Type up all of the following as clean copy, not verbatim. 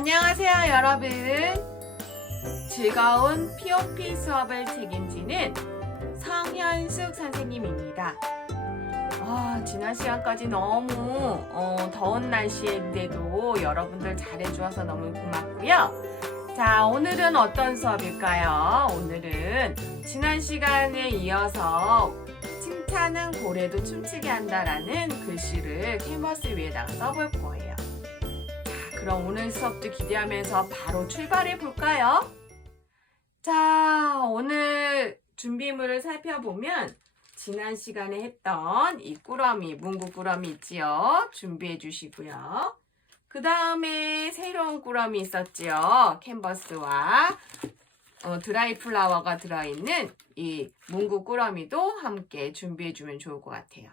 안녕하세요, 여러분. 즐거운 POP 수업을 책임지는 성현숙 선생님입니다. 지난 시간까지 너무 더운 날씨인데도 여러분들 잘해주어서 너무 고맙고요. 자, 오늘은 어떤 수업일까요? 오늘은 지난 시간에 이어서 칭찬은 고래도 춤추게 한다라는 글씨를 캔버스 위에다가 써볼 거예요. 그럼 오늘 수업도 기대하면서 바로 출발해 볼까요? 자, 오늘 준비물을 살펴보면 지난 시간에 했던 이 꾸러미, 문구 꾸러미 있지요? 준비해 주시고요. 그 다음에 새로운 꾸러미 있었지요? 캔버스와 드라이 플라워가 들어있는 이 문구 꾸러미도 함께 준비해 주면 좋을 것 같아요.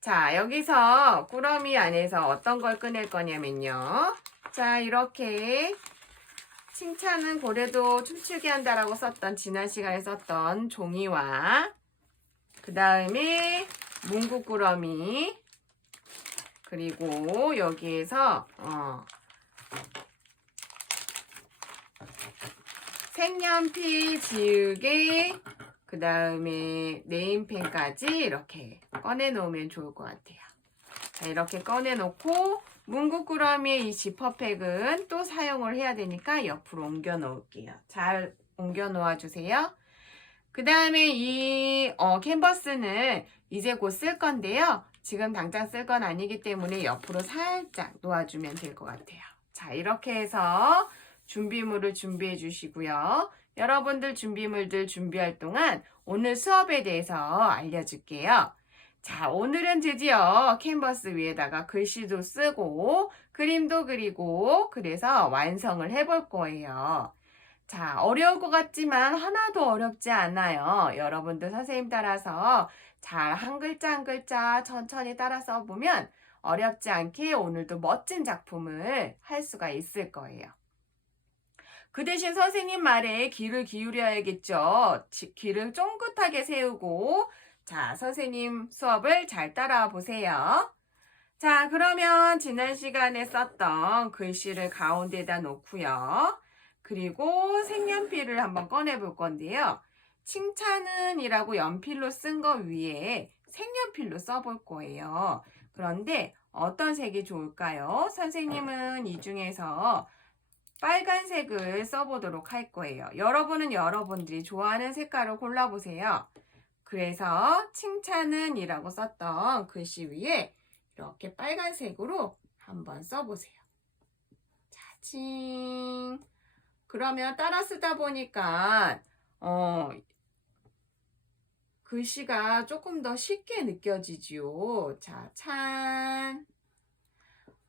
자, 여기서 꾸러미 안에서 어떤 걸 꺼낼 거냐면요. 자, 이렇게 칭찬은 고래도 춤추게 한다라고 썼던 지난 시간에 썼던 종이와 그 다음에 문구 꾸러미 그리고 여기에서 색연필, 지우개 그 다음에 네임펜까지 이렇게 꺼내놓으면 좋을 것 같아요. 자, 이렇게 꺼내놓고 문구 꾸러미의 이 지퍼백은 또 사용을 해야 되니까 옆으로 옮겨 놓을게요. 잘 옮겨 놓아 주세요. 그 다음에 이 캔버스는 이제 곧 쓸 건데요. 지금 당장 쓸 건 아니기 때문에 옆으로 살짝 놓아주면 될 것 같아요. 자, 이렇게 해서 준비물을 준비해 주시고요. 여러분들 준비물들 준비할 동안 오늘 수업에 대해서 알려줄게요. 자, 오늘은 드디어 캔버스 위에다가 글씨도 쓰고 그림도 그리고 그래서 완성을 해볼 거예요. 자, 어려울 것 같지만 하나도 어렵지 않아요. 여러분들 선생님 따라서 잘 한 글자 한 글자 천천히 따라 써보면 어렵지 않게 오늘도 멋진 작품을 할 수가 있을 거예요. 그 대신 선생님 말에 귀를 기울여야겠죠. 귀를 쫑긋하게 세우고 자, 선생님 수업을 잘 따라와 보세요. 자, 그러면 지난 시간에 썼던 글씨를 가운데다 놓고요. 그리고 색연필을 한번 꺼내 볼 건데요. 칭찬은 이라고 연필로 쓴 거 위에 색연필로 써볼 거예요. 그런데 어떤 색이 좋을까요? 선생님은 이 중에서 빨간색을 써보도록 할 거예요. 여러분은 여러분들이 좋아하는 색깔을 골라보세요. 그래서 칭찬은 이라고 썼던 글씨 위에 이렇게 빨간색으로 한번 써보세요. 칭. 그러면 따라 쓰다 보니까 글씨가 조금 더 쉽게 느껴지지요. 자, 찬.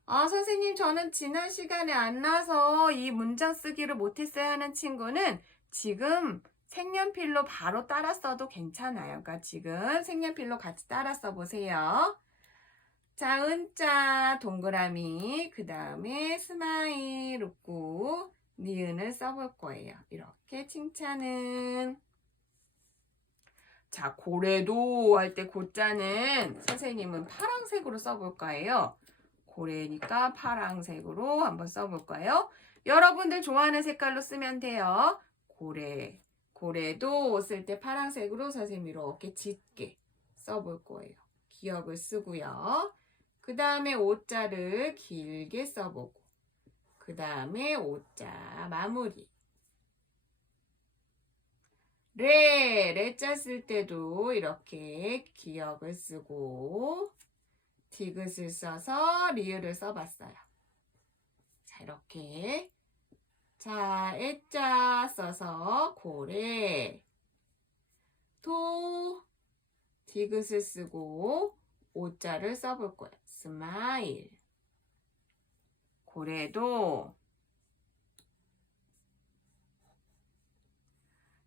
선생님, 저는 지난 시간에 안 나서 이 문장 쓰기를 못했어요 하는 친구는 지금 색연필로 바로 따라 써도 괜찮아요. 그러니까 지금 색연필로 같이 따라 써보세요. 자, 은자, 동그라미, 그 다음에 스마일, 웃고, 니은을 써볼 거예요. 이렇게 칭찬은. 자, 고래도 할 때 고자는 선생님은 파란색으로 써볼 거예요. 고래니까 파란색으로 한번 써볼까요? 여러분들 좋아하는 색깔로 쓰면 돼요. 고래도 쓸 때 파란색으로 선생님 이렇게 짙게 써볼 거예요. 기억을 쓰고요. 그 다음에 오자를 길게 써보고 그 다음에 오자 마무리. 레자 쓸 때도 이렇게 기억을 쓰고 디귿을 써서 리을을 써봤어요. 자, 이렇게. 자, 애자 써서 고래. 디귿을 쓰고 오자를 써볼 거예요. 스마일. 고래도.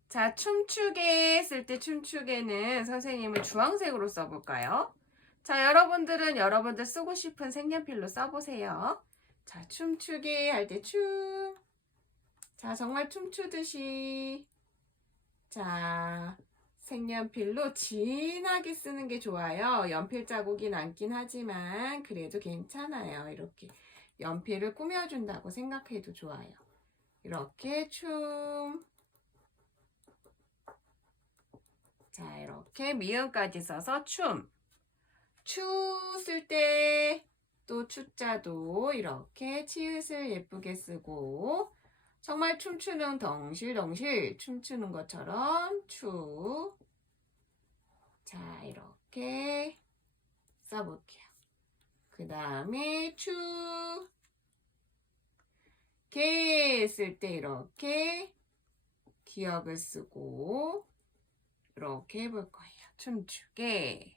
자, 춤추게 쓸 때 춤추게는 선생님은 주황색으로 써볼까요? 자, 여러분들은 여러분들 쓰고 싶은 색연필로 써보세요. 자, 춤추게 할 때 춤. 자, 정말 춤추듯이. 자, 색연필로 진하게 쓰는 게 좋아요. 연필 자국이 남긴 하지만 그래도 괜찮아요. 이렇게 연필을 꾸며준다고 생각해도 좋아요. 이렇게 춤. 자, 이렇게 미음까지 써서 춤. 추 쓸 때 또 추자도 이렇게 치읓을 예쁘게 쓰고 정말 춤추는 덩실덩실 춤추는 것처럼 추. 자, 이렇게 써볼게요. 그 다음에 추. 개 쓸 때 이렇게 기역을 쓰고 이렇게 해볼 거예요. 춤추게.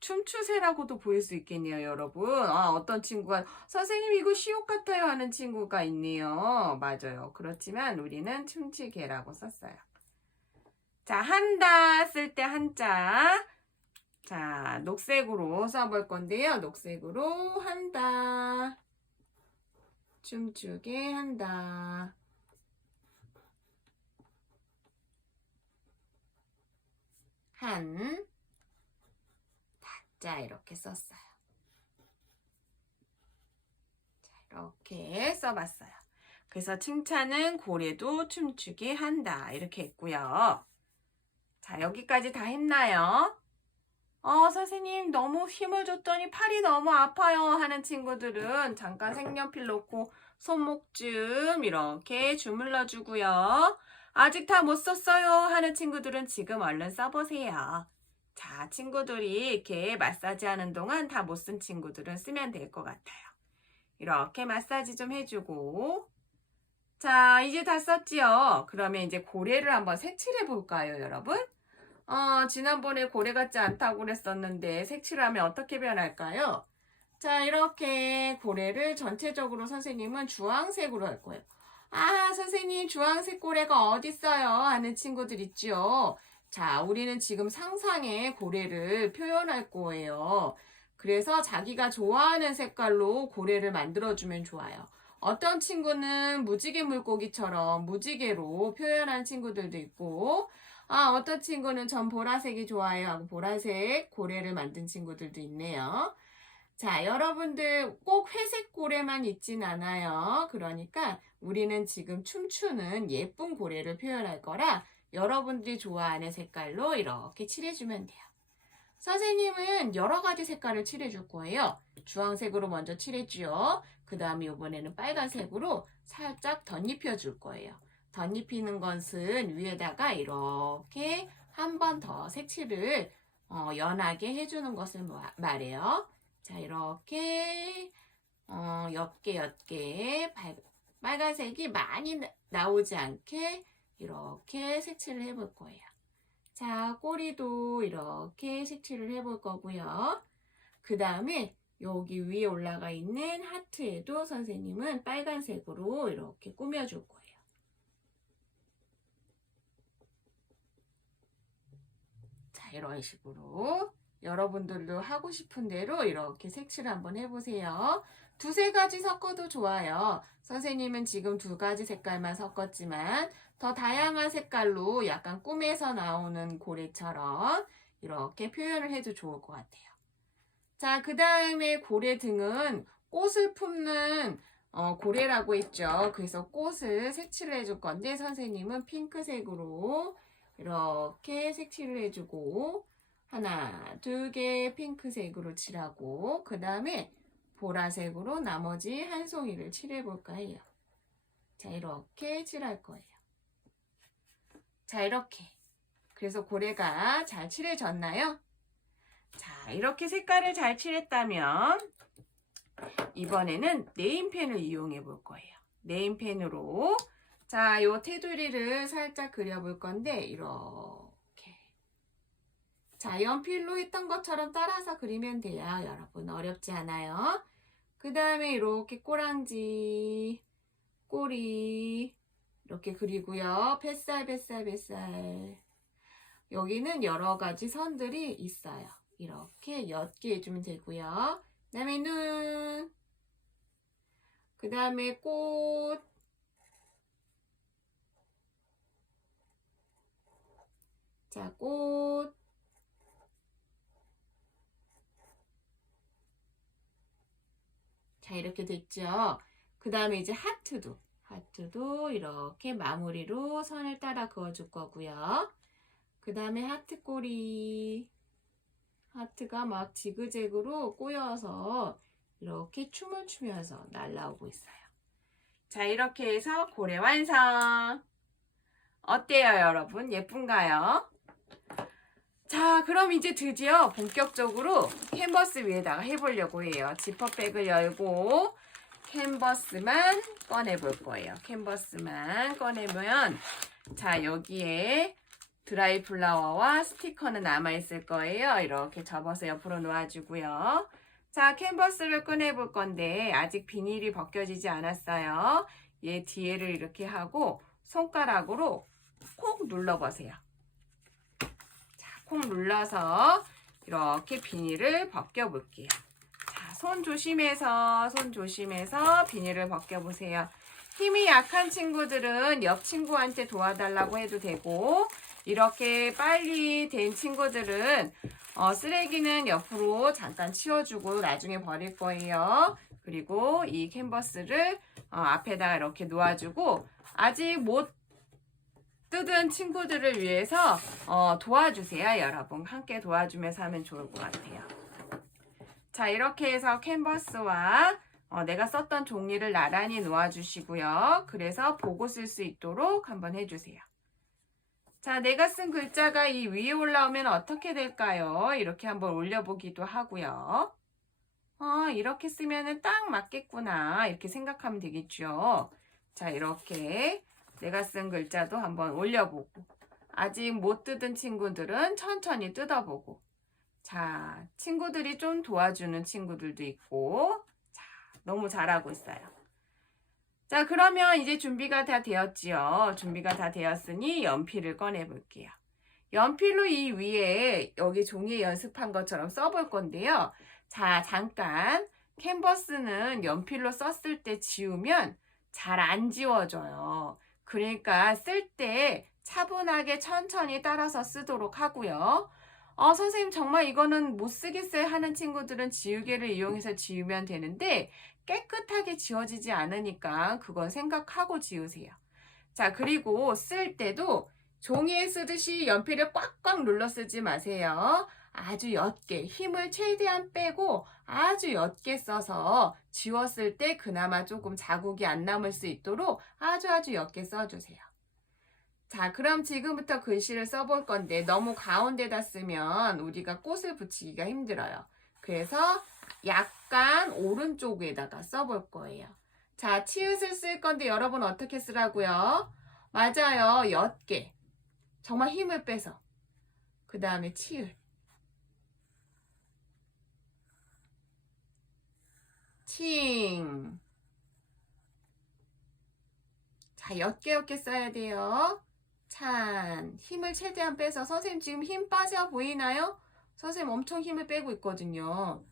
춤추세라고도 보일 수 있겠네요, 여러분. 어떤 친구가 선생님 이거 시옷 같아요 하는 친구가 있네요. 맞아요. 그렇지만 우리는 춤추게라고 썼어요. 자, 한다 쓸 때 한자. 자, 녹색으로 써볼 건데요. 녹색으로 한다. 춤추게 한다. 한. 자, 이렇게 썼어요. 자, 이렇게 써봤어요. 그래서 칭찬은 고래도 춤추게 한다. 이렇게 했고요. 자, 여기까지 다 했나요? 선생님 너무 힘을 줬더니 팔이 너무 아파요 하는 친구들은 잠깐 색연필 놓고 손목 좀 이렇게 주물러 주고요. 아직 다 못 썼어요 하는 친구들은 지금 얼른 써보세요. 자, 친구들이 이렇게 마사지 하는 동안 다 못 쓴 친구들은 쓰면 될 것 같아요. 이렇게 마사지 좀 해주고. 자, 이제 다 썼지요? 그러면 이제 고래를 한번 색칠해 볼까요, 여러분? 지난번에 고래 같지 않다고 그랬었는데 색칠하면 어떻게 변할까요? 자, 이렇게 고래를 전체적으로 선생님은 주황색으로 할 거예요. 선생님 주황색 고래가 어딨어요? 하는 친구들 있죠? 자, 우리는 지금 상상의 고래를 표현할 거예요. 그래서 자기가 좋아하는 색깔로 고래를 만들어주면 좋아요. 어떤 친구는 무지개 물고기처럼 무지개로 표현한 친구들도 있고, 어떤 친구는 전 보라색이 좋아요 하고 보라색 고래를 만든 친구들도 있네요. 자, 여러분들 꼭 회색 고래만 있진 않아요. 그러니까 우리는 지금 춤추는 예쁜 고래를 표현할 거라 여러분들이 좋아하는 색깔로 이렇게 칠해주면 돼요. 선생님은 여러 가지 색깔을 칠해줄 거예요. 주황색으로 먼저 칠해주요. 그 다음에 이번에는 빨간색으로 살짝 덧입혀 줄 거예요. 덧입히는 것은 위에다가 이렇게 한 번 더 색칠을 연하게 해주는 것을 말해요. 자, 이렇게 옅게 빨간색이 많이 나오지 않게 이렇게 색칠을 해볼 거예요. 자, 꼬리도 이렇게 색칠을 해볼 거고요. 그 다음에 여기 위에 올라가 있는 하트에도 선생님은 빨간색으로 이렇게 꾸며줄 거예요. 자, 이런 식으로 여러분들도 하고 싶은 대로 이렇게 색칠을 한번 해보세요. 두세 가지 섞어도 좋아요. 선생님은 지금 두 가지 색깔만 섞었지만 더 다양한 색깔로 약간 꿈에서 나오는 고래처럼 이렇게 표현을 해도 좋을 것 같아요. 자, 그 다음에 고래 등은 꽃을 품는 고래라고 했죠. 그래서 꽃을 색칠을 해줄 건데 선생님은 핑크색으로 이렇게 색칠을 해주고 하나, 두 개 핑크색으로 칠하고 그 다음에 보라색으로 나머지 한 송이를 칠해볼까 해요. 자, 이렇게 칠할 거예요. 자, 이렇게. 그래서 고래가 잘 칠해졌나요? 자, 이렇게 색깔을 잘 칠했다면 이번에는 네임펜을 이용해 볼 거예요. 네임펜으로 자, 요 테두리를 살짝 그려볼 건데 이렇게 자, 연필로 했던 것처럼 따라서 그리면 돼요. 여러분 어렵지 않아요. 그 다음에 이렇게 꼬랑지, 꼬리 이렇게 그리고요. 뱃살. 여기는 여러 가지 선들이 있어요. 이렇게 옅게 해주면 되고요. 그 다음에 눈, 그 다음에 꽃, 자, 꽃, 자, 자, 이렇게 됐죠? 그 다음에 이제 하트도 이렇게 마무리로 선을 따라 그어줄 거고요. 그 다음에 하트 꼬리. 하트가 막 지그재그로 꼬여서 이렇게 춤을 추면서 날아오고 있어요. 자, 이렇게 해서 고래 완성! 어때요, 여러분? 예쁜가요? 자, 그럼 이제 드디어 본격적으로 캔버스 위에다가 해보려고 해요. 지퍼백을 열고 캔버스만 꺼내볼 거예요. 캔버스만 꺼내면 자, 여기에 드라이 플라워와 스티커는 남아있을 거예요. 이렇게 접어서 옆으로 놓아주고요. 자, 캔버스를 꺼내볼 건데 아직 비닐이 벗겨지지 않았어요. 얘 뒤에를 이렇게 하고 손가락으로 콕 눌러보세요. 자, 콕 눌러서 이렇게 비닐을 벗겨볼게요. 자, 손 조심해서 비닐을 벗겨보세요. 힘이 약한 친구들은 옆 친구한테 도와달라고 해도 되고 이렇게 빨리 된 친구들은 쓰레기는 옆으로 잠깐 치워주고 나중에 버릴 거예요. 그리고 이 캔버스를 앞에다가 이렇게 놓아주고 아직 못 뜯은 친구들을 위해서 도와주세요. 여러분 함께 도와주면서 하면 좋을 것 같아요. 자, 이렇게 해서 캔버스와 내가 썼던 종이를 나란히 놓아주시고요. 그래서 보고 쓸 수 있도록 한번 해주세요. 자, 내가 쓴 글자가 이 위에 올라오면 어떻게 될까요? 이렇게 한번 올려보기도 하고요. 이렇게 쓰면 딱 맞겠구나. 이렇게 생각하면 되겠죠. 자, 이렇게 내가 쓴 글자도 한번 올려보고 아직 못 뜯은 친구들은 천천히 뜯어보고 자, 친구들이 좀 도와주는 친구들도 있고 자, 너무 잘하고 있어요. 자, 그러면 이제 준비가 다 되었지요. 준비가 다 되었으니 연필을 꺼내 볼게요. 연필로 이 위에 여기 종이에 연습한 것처럼 써볼 건데요. 자, 잠깐 캔버스는 연필로 썼을 때 지우면 잘 안 지워져요. 그러니까 쓸 때 차분하게 천천히 따라서 쓰도록 하고요. 선생님 정말 이거는 못 쓰겠어요 하는 친구들은 지우개를 이용해서 지우면 되는데 깨끗하게 지워지지 않으니까 그건 생각하고 지우세요. 자, 그리고 쓸 때도 종이에 쓰듯이 연필을 꽉꽉 눌러 쓰지 마세요. 아주 옅게 힘을 최대한 빼고 아주 옅게 써서 지웠을 때 그나마 조금 자국이 안 남을 수 있도록 아주 옅게 써주세요. 자, 그럼 지금부터 글씨를 써볼 건데 너무 가운데다 쓰면 우리가 꽃을 붙이기가 힘들어요. 그래서 약간 오른쪽에다가 써볼 거예요. 자, 치읓을 쓸 건데 여러분 어떻게 쓰라고요? 맞아요. 옅게. 정말 힘을 빼서. 그 다음에 치읓. 칭. 자, 옅게 써야 돼요. 찬. 힘을 최대한 빼서. 선생님 지금 힘 빠져 보이나요? 선생님 엄청 힘을 빼고 있거든요.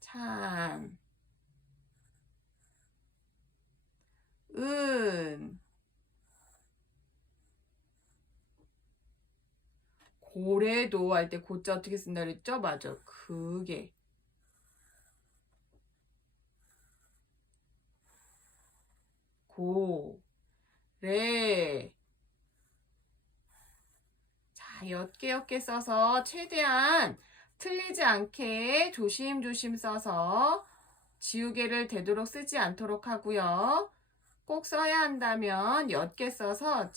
찬. 은. 고래도 할 때 고자 어떻게 쓴다 그랬죠? 맞아. 그게. 고. 래. 자, 옅게 써서 최대한 틀리지 않게 조심조심 써서 지우개를 되도록 쓰지 않도록 하고요. 꼭 써야 한다면 옅게 써서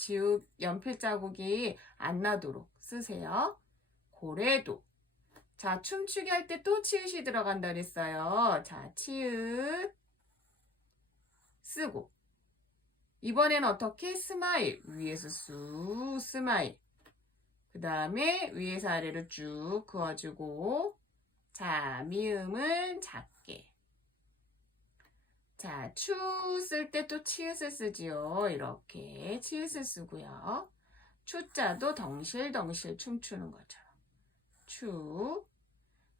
연필 자국이 안 나도록 쓰세요. 고래도. 자, 춤추기 할 때 또 치읓이 들어간다 그랬어요. 자, 치읓 쓰고 이번엔 어떻게? 스마일. 위에서 쑥 스마일. 그 다음에 위에서 아래로 쭉 그어주고 자, 미음은 작게. 자, 추 쓸 때 또 치읓을 쓰지요. 이렇게 치읓을 쓰고요. 추자도 덩실덩실 춤추는 것처럼. 추.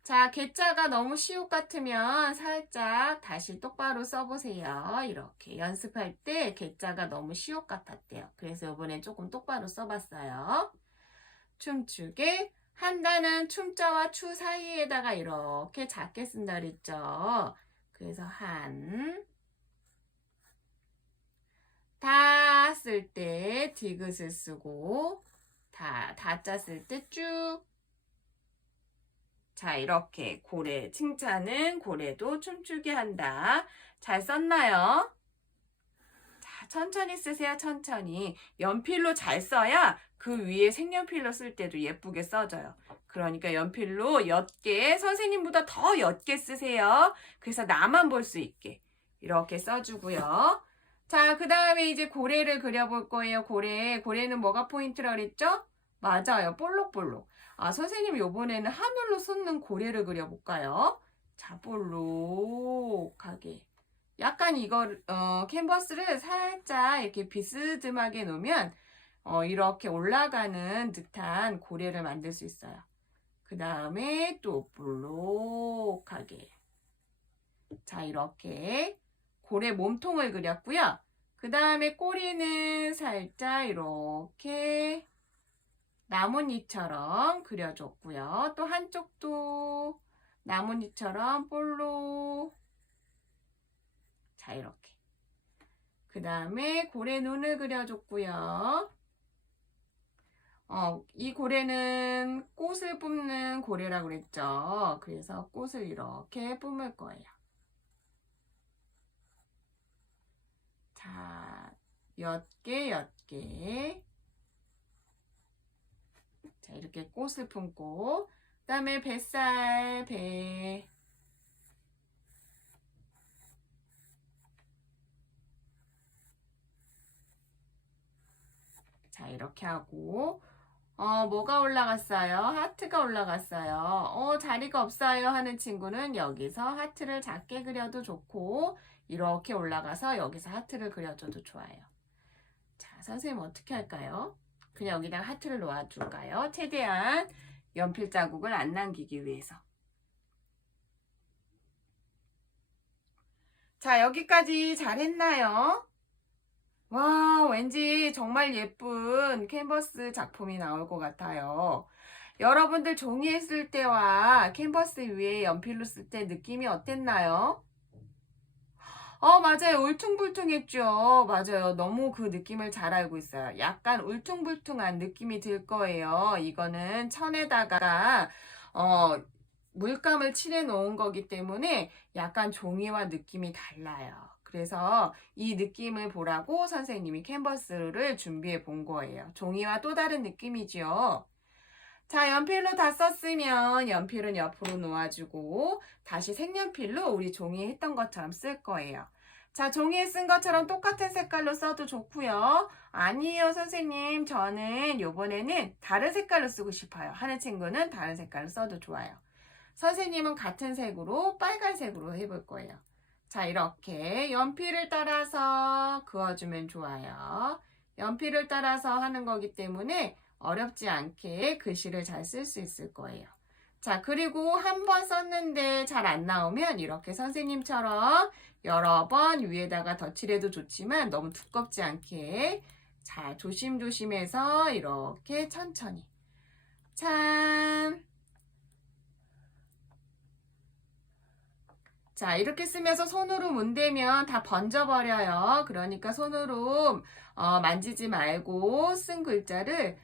자, 개자가 너무 시옷 같으면 살짝 다시 똑바로 써보세요. 이렇게 연습할 때 개자가 너무 시옷 같았대요. 그래서 이번엔 조금 똑바로 써봤어요. 춤추게 한다는 춤자와 추 사이에다가 이렇게 작게 쓴다 그랬죠. 그래서 다 쓸 때 디귿을 쓰고 다자 쓸 때 쭉. 자, 이렇게 고래 칭찬은 고래도 춤추게 한다. 잘 썼나요? 자, 천천히 쓰세요. 천천히. 연필로 잘 써야 그 위에 색연필로 쓸 때도 예쁘게 써져요. 그러니까 연필로 옅게, 선생님보다 더 옅게 쓰세요. 그래서 나만 볼 수 있게 이렇게 써주고요. 자, 그 다음에 이제 고래를 그려볼 거예요. 고래는 뭐가 포인트라 그랬죠? 맞아요. 볼록볼록. 아, 선생님 요번에는 하늘로 솟는 고래를 그려볼까요? 자, 볼록하게. 약간 이걸 캔버스를 살짝 이렇게 비스듬하게 놓으면 이렇게 올라가는 듯한 고래를 만들 수 있어요. 그 다음에 또 볼록하게. 자, 이렇게 고래 몸통을 그렸고요. 그 다음에 꼬리는 살짝 이렇게 나뭇잎처럼 그려줬고요. 또 한쪽도 나뭇잎처럼 볼록. 자, 이렇게. 그 다음에 고래 눈을 그려줬고요. 이 고래는 꽃을 뿜는 고래라고 그랬죠. 그래서 꽃을 이렇게 뿜을 거예요. 자, 옅게. 자, 이렇게 꽃을 품고, 그 다음에 뱃살, 배. 자, 이렇게 하고, 뭐가 올라갔어요? 하트가 올라갔어요. 자리가 없어요 하는 친구는 여기서 하트를 작게 그려도 좋고, 이렇게 올라가서 여기서 하트를 그려줘도 좋아요. 자, 선생님 어떻게 할까요? 그냥 여기다가 하트를 놓아줄까요? 최대한 연필 자국을 안 남기기 위해서. 자, 여기까지 잘했나요? 와, 왠지 정말 예쁜 캔버스 작품이 나올 것 같아요. 여러분들 종이에 쓸 때와 캔버스 위에 연필로 쓸 때 느낌이 어땠나요? 맞아요. 울퉁불퉁했죠. 맞아요. 너무 그 느낌을 잘 알고 있어요. 약간 울퉁불퉁한 느낌이 들 거예요. 이거는 천에다가 물감을 칠해 놓은 거기 때문에 약간 종이와 느낌이 달라요. 그래서 이 느낌을 보라고 선생님이 캔버스를 준비해 본 거예요. 종이와 또 다른 느낌이죠. 자, 연필로 다 썼으면 연필은 옆으로 놓아주고 다시 색연필로 우리 종이에 했던 것처럼 쓸 거예요. 자, 종이에 쓴 것처럼 똑같은 색깔로 써도 좋고요. 아니에요, 선생님. 저는 요번에는 다른 색깔로 쓰고 싶어요. 하는 친구는 다른 색깔로 써도 좋아요. 선생님은 같은 색으로 빨간색으로 해볼 거예요. 자, 이렇게 연필을 따라서 그어주면 좋아요. 연필을 따라서 하는 거기 때문에 어렵지 않게 글씨를 잘 쓸 수 있을 거예요. 자, 그리고 한 번 썼는데 잘 안 나오면 이렇게 선생님처럼 여러 번 위에다가 덧칠해도 좋지만 너무 두껍지 않게 자, 조심조심해서 이렇게 천천히. 참. 자, 이렇게 쓰면서 손으로 문대면 다 번져버려요. 그러니까 손으로 만지지 말고 쓴 글자를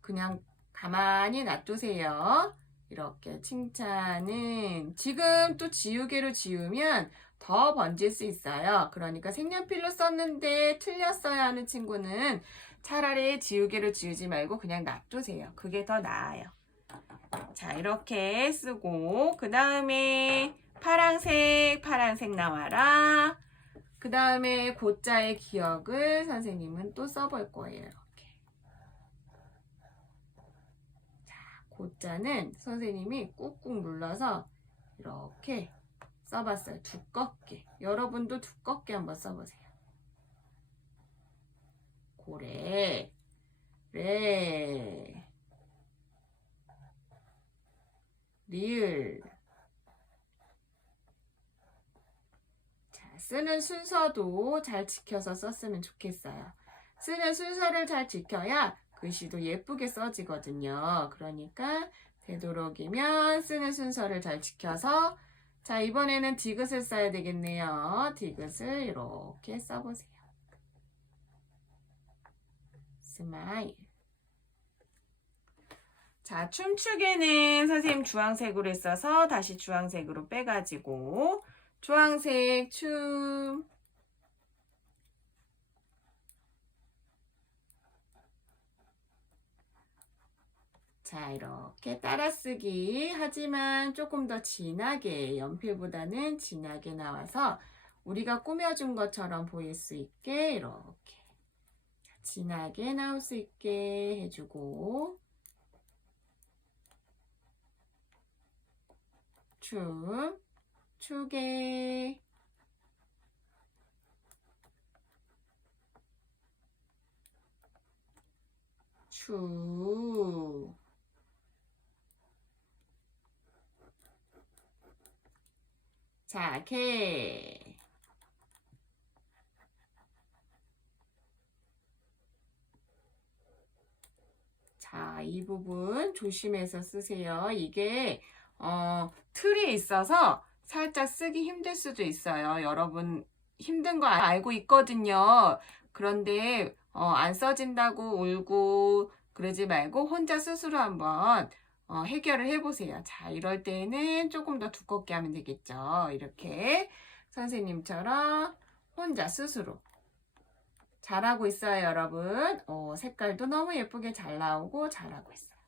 그냥 가만히 놔두세요. 이렇게 칭찬은 지금 또 지우개로 지우면 더 번질 수 있어요. 그러니까 색연필로 썼는데 틀렸어요 하는 친구는 차라리 지우개로 지우지 말고 그냥 놔두세요. 그게 더 나아요. 자, 이렇게 쓰고 그 다음에 파랑색 나와라. 그 다음에 고자의 기억을 선생님은 또 써볼 거예요. 이렇게. 자, 고자는 선생님이 꾹꾹 눌러서 이렇게 써봤어요. 두껍게. 여러분도 두껍게 한번 써보세요. 고래, 레, 리을. 쓰는 순서도 잘 지켜서 썼으면 좋겠어요. 쓰는 순서를 잘 지켜야 글씨도 예쁘게 써지거든요. 그러니까 되도록이면 쓰는 순서를 잘 지켜서 자, 이번에는 디귿을 써야 되겠네요. 디귿을 이렇게 써보세요. 스마일. 자, 춤추게는 선생님 주황색으로 했어서 다시 주황색으로 빼가지고 주황색 춤. 자, 이렇게 따라쓰기. 하지만 조금 더 진하게, 연필보다는 진하게 나와서 우리가 꾸며준 것처럼 보일 수 있게 이렇게 진하게 나올 수 있게 해주고 춤, 추게. 추. 자, 개. 자, 이 부분 조심해서 쓰세요. 이게 틀이 있어서 살짝 쓰기 힘들 수도 있어요. 여러분 힘든 거 알고 있거든요. 그런데 안 써진다고 울고 그러지 말고 혼자 스스로 한번 해결을 해보세요. 자, 이럴 때는 조금 더 두껍게 하면 되겠죠. 이렇게 선생님처럼 혼자 스스로 잘하고 있어요, 여러분. 색깔도 너무 예쁘게 잘 나오고 잘하고 있어요.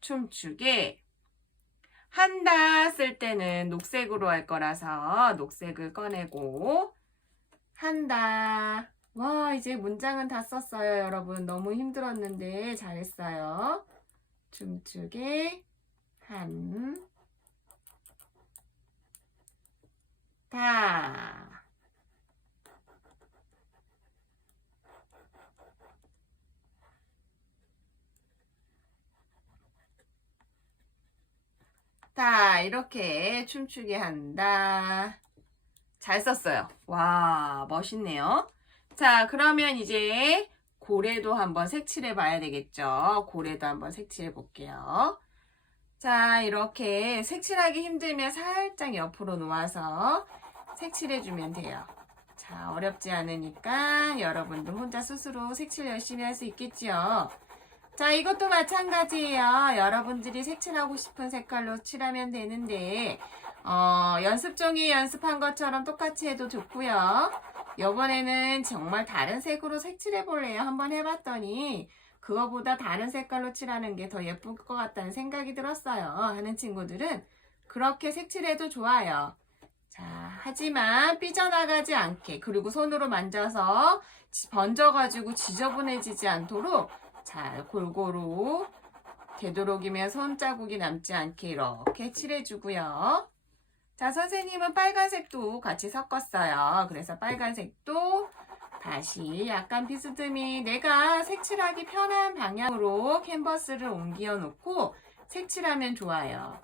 춤추게. 한다 쓸 때는 녹색으로 할 거라서 녹색을 꺼내고 한다. 와, 이제 문장은 다 썼어요, 여러분. 너무 힘들었는데 잘했어요. 춤추게 한 다. 자, 이렇게 춤추게 한다. 잘 썼어요. 와, 멋있네요. 자, 그러면 이제 고래도 한번 색칠해 봐야 되겠죠. 고래도 한번 색칠해 볼게요. 자, 이렇게 색칠하기 힘들면 살짝 옆으로 놓아서 색칠해 주면 돼요. 자, 어렵지 않으니까 여러분도 혼자 스스로 색칠 열심히 할 수 있겠지요. 자, 이것도 마찬가지예요. 여러분들이 색칠하고 싶은 색깔로 칠하면 되는데 연습 종이 연습한 것처럼 똑같이 해도 좋고요. 이번에는 정말 다른 색으로 색칠해 볼래요. 한번 해봤더니 그거보다 다른 색깔로 칠하는 게 더 예쁠 것 같다는 생각이 들었어요. 하는 친구들은 그렇게 색칠해도 좋아요. 자, 하지만 삐져나가지 않게, 그리고 손으로 만져서 번져가지고 지저분해지지 않도록 잘 골고루 되도록이면 손자국이 남지 않게 이렇게 칠해주고요. 자, 선생님은 빨간색도 같이 섞었어요. 그래서 빨간색도 다시 약간 비스듬히 내가 색칠하기 편한 방향으로 캔버스를 옮겨 놓고 색칠하면 좋아요.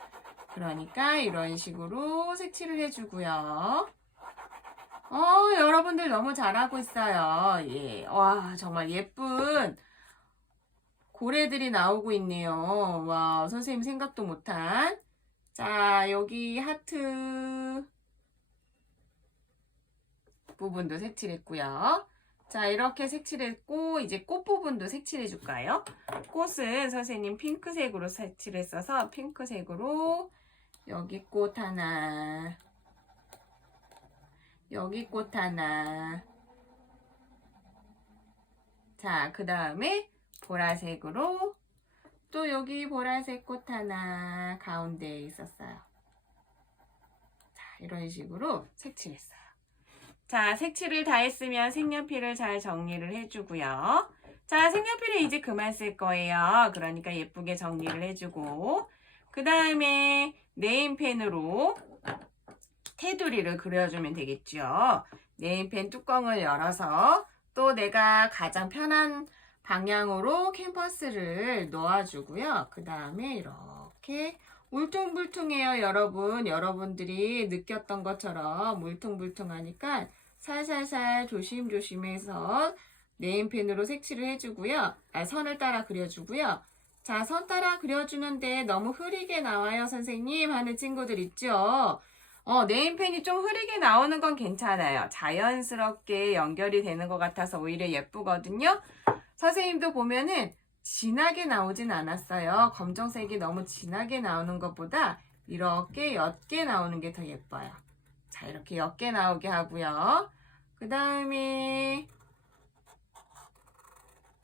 그러니까 이런 식으로 색칠을 해주고요. 여러분들 너무 잘하고 있어요. 예. 와, 정말 예쁜 고래들이 나오고 있네요. 와, 선생님 생각도 못한. 자, 여기 하트 부분도 색칠했고요. 자, 이렇게 색칠했고 이제 꽃 부분도 색칠해 줄까요? 꽃은 선생님 핑크색으로 색칠했어서 핑크색으로 여기 꽃 하나, 여기 꽃 하나. 자, 그 다음에 보라색으로 또 여기 보라색 꽃 하나 가운데에 있었어요. 자, 이런 식으로 색칠했어요. 자, 색칠을 다 했으면 색연필을 잘 정리를 해주고요. 자, 색연필을 이제 그만 쓸 거예요. 그러니까 예쁘게 정리를 해주고 그 다음에 네임펜으로 테두리를 그려주면 되겠죠. 네임펜 뚜껑을 열어서 또 내가 가장 편한 방향으로 캔버스를 놓아주고요. 그 다음에 이렇게 울퉁불퉁해요, 여러분. 여러분들이 느꼈던 것처럼 울퉁불퉁하니까 살살살 조심조심해서 네임펜으로 색칠을 해주고요. 선을 따라 그려주고요. 자, 선 따라 그려주는데 너무 흐리게 나와요, 선생님 하는 친구들 있죠. 네임펜이 좀 흐리게 나오는 건 괜찮아요. 자연스럽게 연결이 되는 것 같아서 오히려 예쁘거든요. 선생님도 보면은 진하게 나오진 않았어요. 검정색이 너무 진하게 나오는 것보다 이렇게 옅게 나오는 게 더 예뻐요. 자, 이렇게 옅게 나오게 하고요. 그 다음에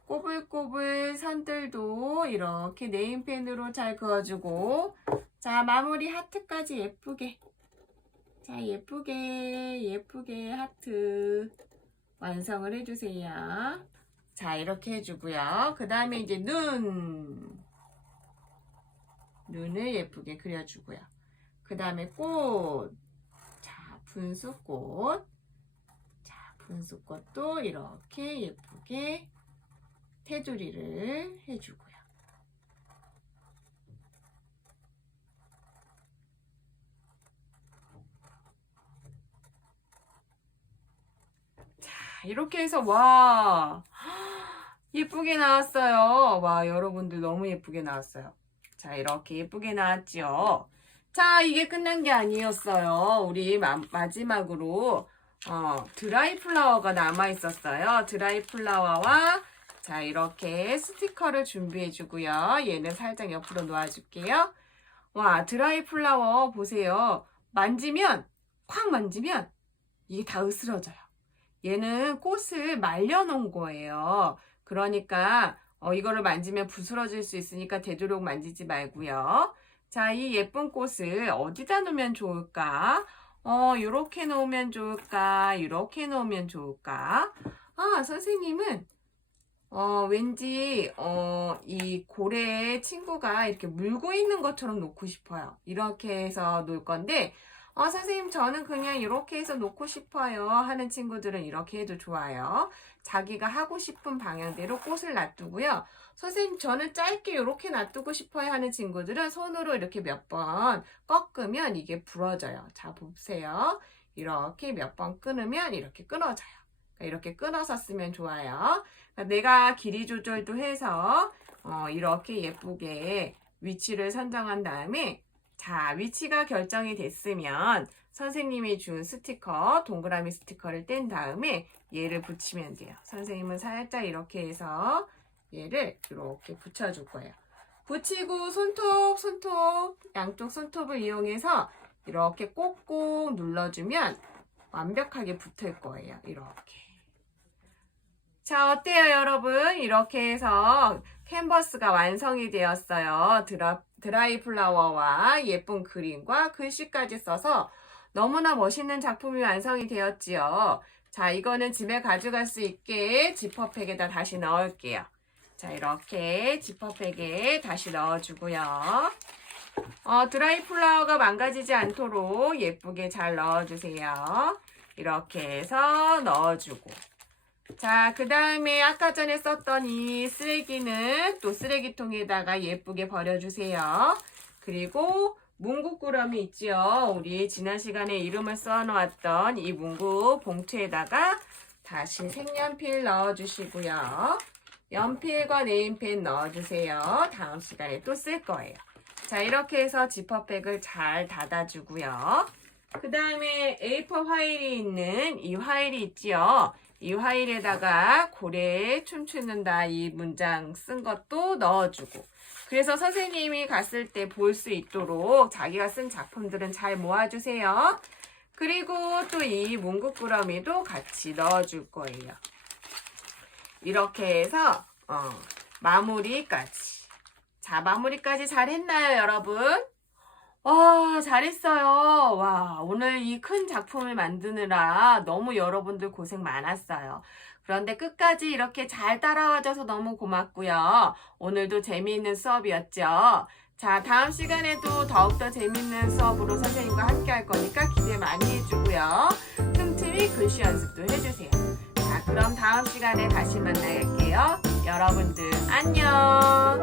꼬불꼬불 선들도 이렇게 네임펜으로 잘 그어주고, 자, 마무리 하트까지 예쁘게. 자, 예쁘게 하트 완성을 해주세요. 자, 이렇게 해주고요. 그 다음에 이제 눈을 예쁘게 그려주고요. 그 다음에 꽃. 자, 분수꽃. 자, 분수꽃도 이렇게 예쁘게 테두리를 해주고요. 자, 이렇게 해서 와, 예쁘게 나왔어요. 와, 여러분들 너무 예쁘게 나왔어요. 자, 이렇게 예쁘게 나왔죠. 자, 이게 끝난 게 아니었어요. 우리 마지막으로 드라이 플라워가 남아 있었어요. 드라이 플라워와 자, 이렇게 스티커를 준비해 주고요. 얘는 살짝 옆으로 놓아줄게요. 와, 드라이 플라워 보세요. 콱 만지면 이게 다 으스러져요. 얘는 꽃을 말려놓은 거예요. 그러니까 이거를 만지면 부스러질 수 있으니까 되도록 만지지 말고요. 자, 이 예쁜 꽃을 어디다 놓으면 좋을까? 요렇게 놓으면 좋을까? 이렇게 놓으면 좋을까? 선생님은 왠지 이 고래의 친구가 이렇게 물고 있는 것처럼 놓고 싶어요. 이렇게 해서 놓을 건데 선생님 저는 그냥 이렇게 해서 놓고 싶어요 하는 친구들은 이렇게 해도 좋아요. 자기가 하고 싶은 방향대로 꽃을 놔두고요. 선생님 저는 짧게 이렇게 놔두고 싶어요 하는 친구들은 손으로 이렇게 몇 번 꺾으면 이게 부러져요. 자, 보세요. 이렇게 몇 번 끊으면 이렇게 끊어져요. 이렇게 끊어서 쓰면 좋아요. 내가 길이 조절도 해서 이렇게 예쁘게 위치를 선정한 다음에 자, 위치가 결정이 됐으면 선생님이 준 스티커, 동그라미 스티커를 뗀 다음에 얘를 붙이면 돼요. 선생님은 살짝 이렇게 해서 얘를 이렇게 붙여줄 거예요. 붙이고 손톱, 양쪽 손톱을 이용해서 이렇게 꼭꼭 눌러주면 완벽하게 붙을 거예요. 이렇게. 자, 어때요, 여러분? 이렇게 해서 캔버스가 완성이 되었어요. 드라이 플라워와 예쁜 그림과 글씨까지 써서 너무나 멋있는 작품이 완성이 되었지요. 자, 이거는 집에 가져갈 수 있게 지퍼백에다 다시 넣을게요. 자, 이렇게 지퍼백에 다시 넣어주고요. 드라이 플라워가 망가지지 않도록 예쁘게 잘 넣어주세요. 이렇게 해서 넣어주고. 자, 그 다음에 아까 전에 썼던 이 쓰레기는 또 쓰레기통에다가 예쁘게 버려주세요. 그리고 문구꾸러미 있지요. 우리 지난 시간에 이름을 써놓았던 이 문구 봉투에다가 다시 색연필 넣어주시고요. 연필과 네임펜 넣어주세요. 다음 시간에 또 쓸 거예요. 자, 이렇게 해서 지퍼백을 잘 닫아주고요. 그 다음에 A4 화일이 있는 이 화일이 있지요. 이 화일에다가 고래에 춤추는다 이 문장 쓴 것도 넣어주고 그래서 선생님이 갔을 때 볼 수 있도록 자기가 쓴 작품들은 잘 모아주세요. 그리고 또 이 문구꾸러미도 같이 넣어줄 거예요. 이렇게 해서 마무리까지. 자, 마무리까지 잘 했나요, 여러분? 와, 잘했어요. 와, 오늘 이 큰 작품을 만드느라 너무 여러분들 고생 많았어요. 그런데 끝까지 이렇게 잘 따라와줘서 너무 고맙고요. 오늘도 재미있는 수업이었죠. 자, 다음 시간에도 더욱더 재미있는 수업으로 선생님과 함께 할 거니까 기대 많이 해주고요. 틈틈이 글씨 연습도 해주세요. 자, 그럼 다음 시간에 다시 만나게요. 여러분들 안녕.